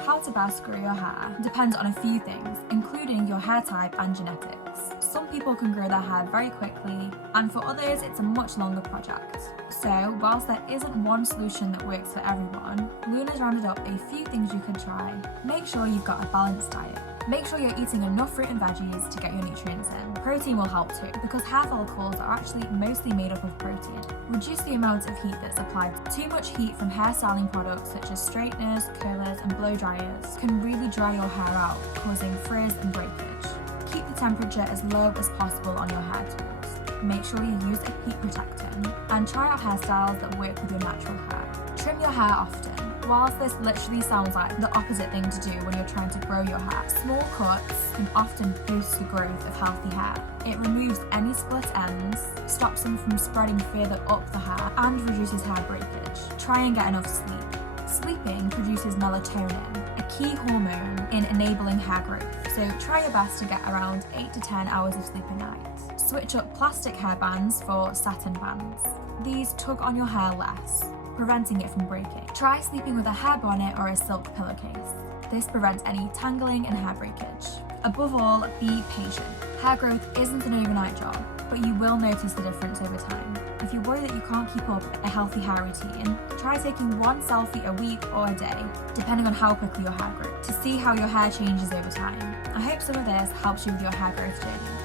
How to best grow your hair depends on a few things, including your hair type and genetics. Some people can grow their hair very quickly, and for others it's a much longer project. So, whilst there isn't one solution that works for everyone, Luna's rounded up a few things you could try. Make sure you've got a balanced diet. Make sure you're eating enough fruit and veggies to get your nutrients in. Protein will help too, because hair follicles are actually mostly made up of protein. Reduce the amount of heat that's applied. Too much heat from hair styling products such as straighteners, curlers and blow dryers can really dry your hair out, causing frizz and breakage. Keep the temperature as low as possible on your hair tools. Make sure you use a heat protectant and try out hairstyles that work with your natural hair. Trim your hair often. Whilst this literally sounds like the opposite thing to do when you're trying to grow your hair, small cuts can often boost the growth of healthy hair. It removes any split ends, stops them from spreading further up the hair, and reduces hair breakage. Try and get enough sleep. Sleeping produces melatonin, a key hormone in enabling hair growth, so try your best to get around 8 to 10 hours of sleep a night. Switch up plastic hair bands for satin bands. These tug on your hair less, preventing it from breaking. Try sleeping with a hair bonnet or a silk pillowcase. This prevents any tangling and hair breakage. Above all, be patient. Hair growth isn't an overnight job, but you will notice the difference over time. If you worry that you can't keep up a healthy hair routine, try taking one selfie a week or a day, depending on how quickly your hair grows, to see how your hair changes over time. I hope some of this helps you with your hair growth journey.